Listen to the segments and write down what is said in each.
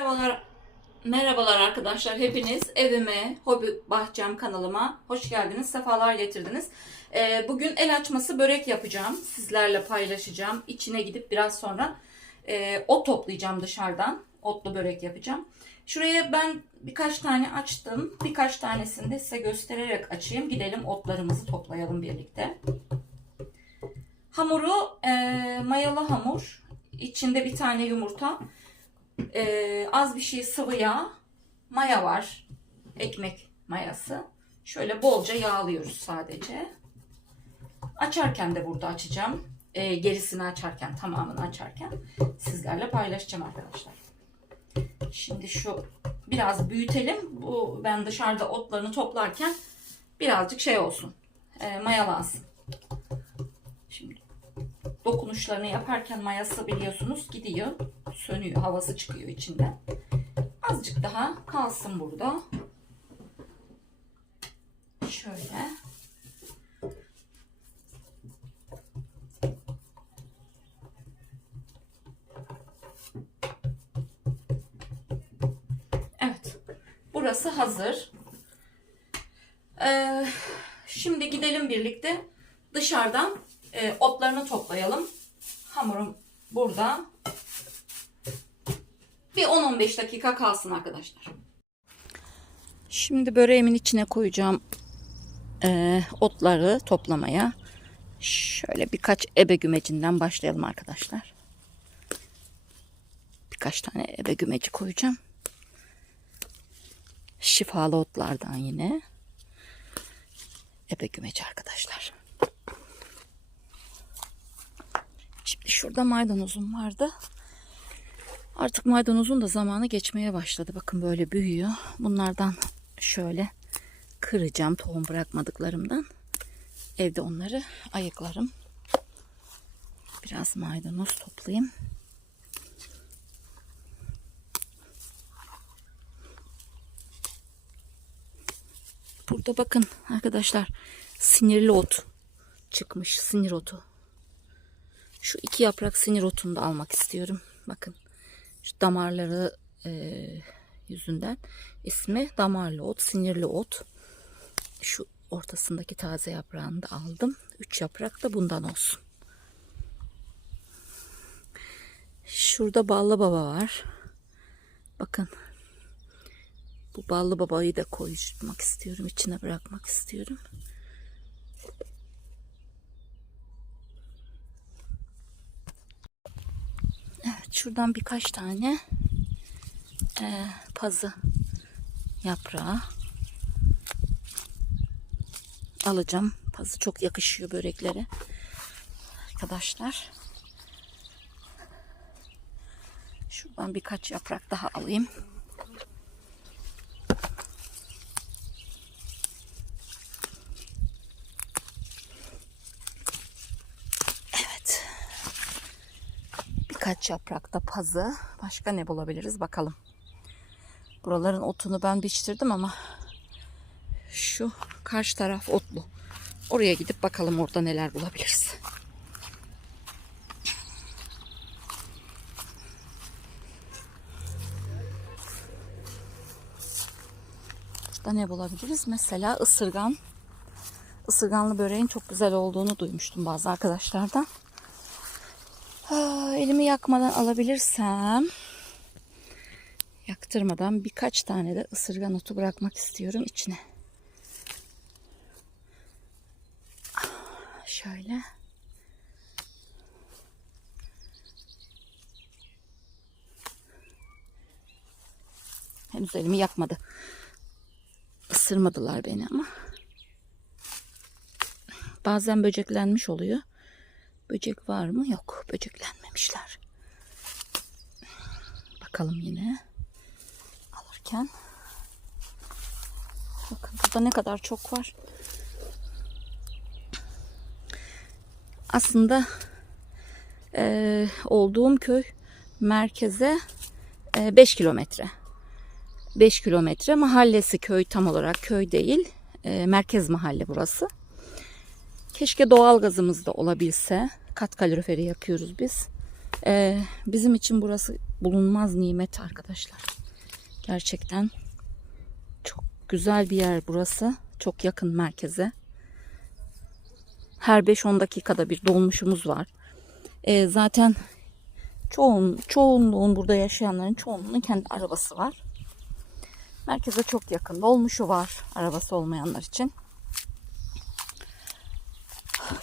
Merhabalar, merhabalar arkadaşlar. Hepiniz evime, hobi bahçem kanalıma hoş geldiniz, sefalar getirdiniz. Ee, bugün el açması börek yapacağım. Sizlerle paylaşacağım. İçine gidip biraz sonra e, ot toplayacağım dışarıdan. Otlu börek yapacağım. Şuraya ben birkaç tane açtım. Birkaç tanesini de size göstererek açayım. Gidelim otlarımızı toplayalım birlikte. Hamuru e, mayalı hamur. İçinde bir tane yumurta. Ee, az bir şey sıvı yağ, maya var. Ekmek mayası. Şöyle bolca yağlıyoruz sadece. Açarken de burada açacağım. Ee, gerisini açarken, tamamını açarken sizlerle paylaşacağım arkadaşlar. Şimdi şu biraz büyütelim. Bu ben dışarıda otlarını toplarken birazcık şey olsun. E, mayalansın. Şimdi dokunuşlarını yaparken mayası biliyorsunuz gidiyor. Sönüyor. Havası çıkıyor içinden. Azıcık daha kalsın burada. Şöyle. Evet. Burası hazır. Ee, şimdi gidelim birlikte dışarıdan e, otlarını toplayalım. Hamurum burada. Bir 10-15 dakika kalsın arkadaşlar. Şimdi böreğimin içine koyacağım e, otları toplamaya. Şöyle birkaç ebe gümecinden başlayalım arkadaşlar. Birkaç tane ebe gümeci koyacağım. Şifalı otlardan yine. Ebe gümeci arkadaşlar. Şimdi şurada maydanozum vardı. Artık maydanozun da zamanı geçmeye başladı. Bakın böyle büyüyor. Bunlardan şöyle kıracağım tohum bırakmadıklarımdan. Evde onları ayıklarım. Biraz maydanoz toplayayım. Burada bakın arkadaşlar sinirli ot çıkmış. Sinir otu. Şu iki yaprak sinir otunu da almak istiyorum. Bakın şu damarları e, yüzünden ismi damarlı ot, sinirli ot. Şu ortasındaki taze yaprağını da aldım. Üç yaprak da bundan olsun. Şurada ballı baba var. Bakın. Bu ballı babayı da koymak istiyorum. içine bırakmak istiyorum. Evet şuradan birkaç tane e, pazı yaprağı alacağım. Pazı çok yakışıyor böreklere. Arkadaşlar. Şuradan birkaç yaprak daha alayım. Evet. Birkaç yaprakta pazı. Başka ne bulabiliriz bakalım. Buraların otunu ben biçtirdim ama şu karşı taraf otlu. Oraya gidip bakalım orada neler bulabiliriz. Burada ne bulabiliriz? Mesela ısırgan. Isırganlı böreğin çok güzel olduğunu duymuştum bazı arkadaşlardan. Aa, elimi yakmadan alabilirsem yaktırmadan birkaç tane de ısırgan otu bırakmak istiyorum içine. Şöyle. Henüz elimi yakmadı. Isırmadılar beni ama. Bazen böceklenmiş oluyor. Böcek var mı? Yok. Böceklenmemişler. Bakalım yine. Alırken. Bakın burada ne kadar çok var. Aslında e, olduğum köy merkeze 5 kilometre. 5 kilometre mahallesi köy tam olarak köy değil. E, merkez mahalle burası. Keşke doğal gazımız da olabilse. Kat kaloriferi yakıyoruz biz. E, bizim için burası bulunmaz nimet arkadaşlar. Gerçekten çok güzel bir yer burası. Çok yakın merkeze. Her 5-10 dakikada bir dolmuşumuz var. Ee, zaten çoğun, çoğunluğun burada yaşayanların çoğunluğunun kendi arabası var. Merkeze çok yakın. Dolmuşu var arabası olmayanlar için.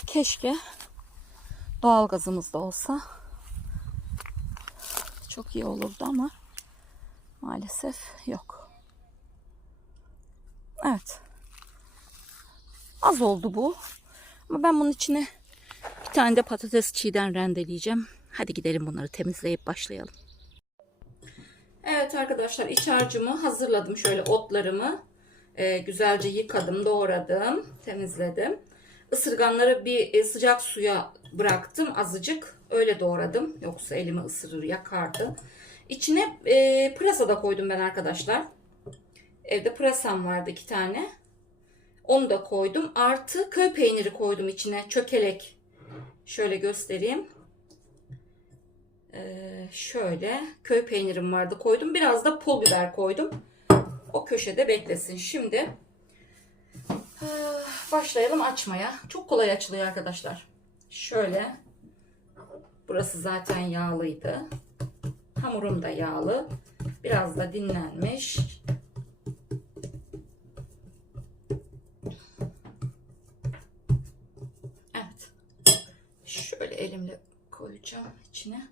Keşke doğalgazımız da olsa çok iyi olurdu ama maalesef yok. Evet. Az oldu bu. Ama ben bunun içine bir tane de patates çiğden rendeleyeceğim. Hadi gidelim bunları temizleyip başlayalım. Evet arkadaşlar iç harcımı hazırladım. Şöyle otlarımı e, güzelce yıkadım, doğradım, temizledim. Isırganları bir e, sıcak suya bıraktım azıcık. Öyle doğradım. Yoksa elimi ısırır, yakardı. İçine e, pırasa da koydum ben arkadaşlar. Evde pırasam vardı iki tane. Onu da koydum. Artı köy peyniri koydum içine. Çökelek. Şöyle göstereyim. Ee, şöyle köy peynirim vardı koydum. Biraz da pul biber koydum. O köşede beklesin. Şimdi başlayalım açmaya. Çok kolay açılıyor arkadaşlar. Şöyle. Burası zaten yağlıydı. Hamurum da yağlı. Biraz da dinlenmiş. Evet. Şöyle elimle koyacağım içine.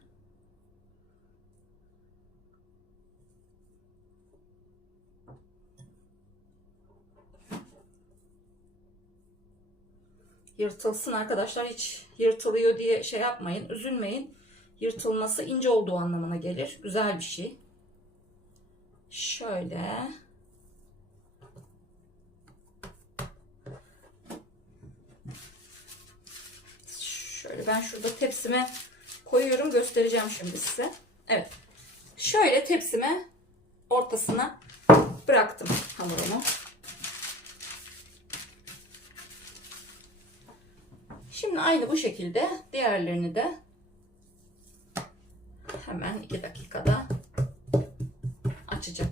Yırtılsın arkadaşlar hiç yırtılıyor diye şey yapmayın üzülmeyin. Yırtılması ince olduğu anlamına gelir. Güzel bir şey. Şöyle. Şöyle ben şurada tepsime koyuyorum. Göstereceğim şimdi size. Evet. Şöyle tepsime ortasına bıraktım hamurumu. Şimdi aynı bu şekilde diğerlerini de hemen 2 dakikada açacağım.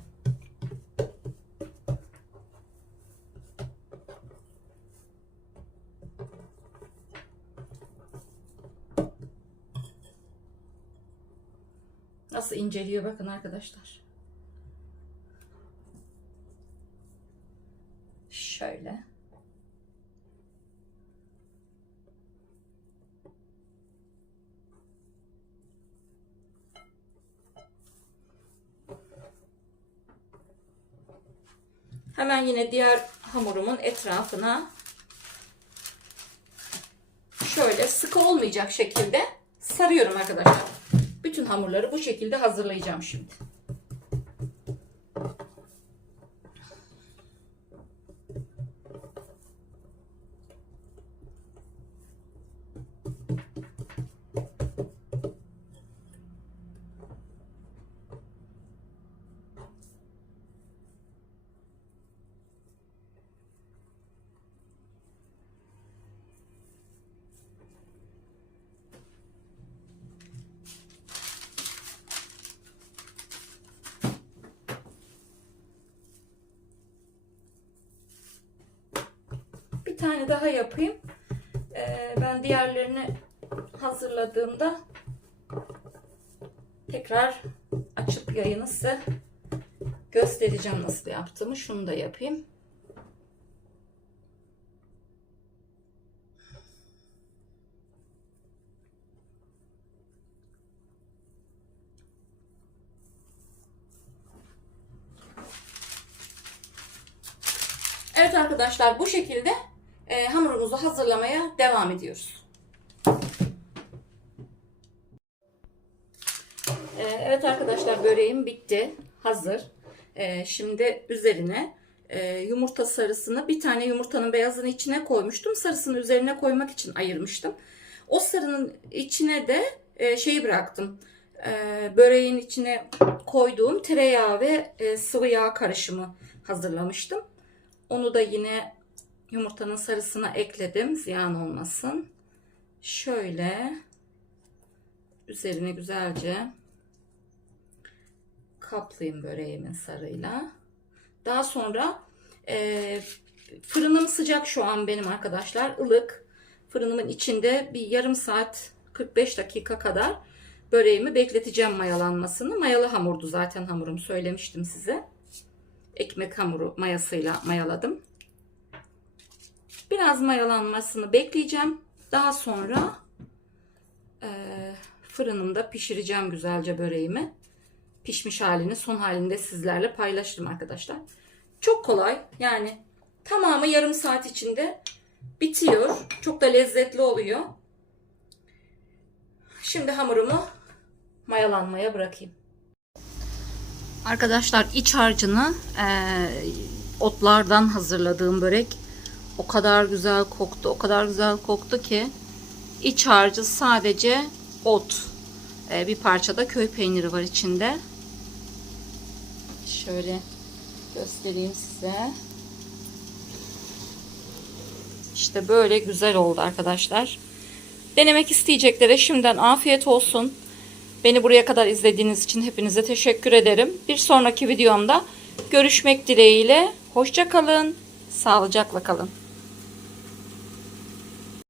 Nasıl inceliyor bakın arkadaşlar. Şöyle. Hemen yine diğer hamurumun etrafına şöyle sıkı olmayacak şekilde sarıyorum arkadaşlar. Bütün hamurları bu şekilde hazırlayacağım şimdi. Tane daha yapayım. Ee, ben diğerlerini hazırladığımda tekrar açıp yayını göstereceğim nasıl yaptığımı. Şunu da yapayım. Evet arkadaşlar bu şekilde e, hamurumuzu hazırlamaya devam ediyoruz. E, evet arkadaşlar böreğim bitti. Hazır. E, şimdi üzerine e, yumurta sarısını bir tane yumurtanın beyazını içine koymuştum. Sarısını üzerine koymak için ayırmıştım. O sarının içine de e, şeyi bıraktım. E, böreğin içine koyduğum tereyağı ve e, sıvı yağ karışımı hazırlamıştım. Onu da yine yumurtanın sarısına ekledim. Ziyan olmasın. Şöyle üzerine güzelce kaplayayım böreğimin sarıyla. Daha sonra e, fırınım sıcak şu an benim arkadaşlar. ılık. Fırınımın içinde bir yarım saat 45 dakika kadar böreğimi bekleteceğim mayalanmasını. Mayalı hamurdu zaten hamurum söylemiştim size. Ekmek hamuru mayasıyla mayaladım. Biraz mayalanmasını bekleyeceğim. Daha sonra e, fırınımda pişireceğim güzelce böreğimi. Pişmiş halini son halinde sizlerle paylaştım arkadaşlar. Çok kolay yani tamamı yarım saat içinde bitiyor. Çok da lezzetli oluyor. Şimdi hamurumu mayalanmaya bırakayım. Arkadaşlar iç harcını e, otlardan hazırladığım börek o kadar güzel koktu, o kadar güzel koktu ki iç harcı sadece ot. E, bir parça da köy peyniri var içinde. Şöyle göstereyim size. İşte böyle güzel oldu arkadaşlar. Denemek isteyeceklere şimdiden afiyet olsun. Beni buraya kadar izlediğiniz için hepinize teşekkür ederim. Bir sonraki videomda görüşmek dileğiyle. Hoşça kalın. Sağlıcakla kalın.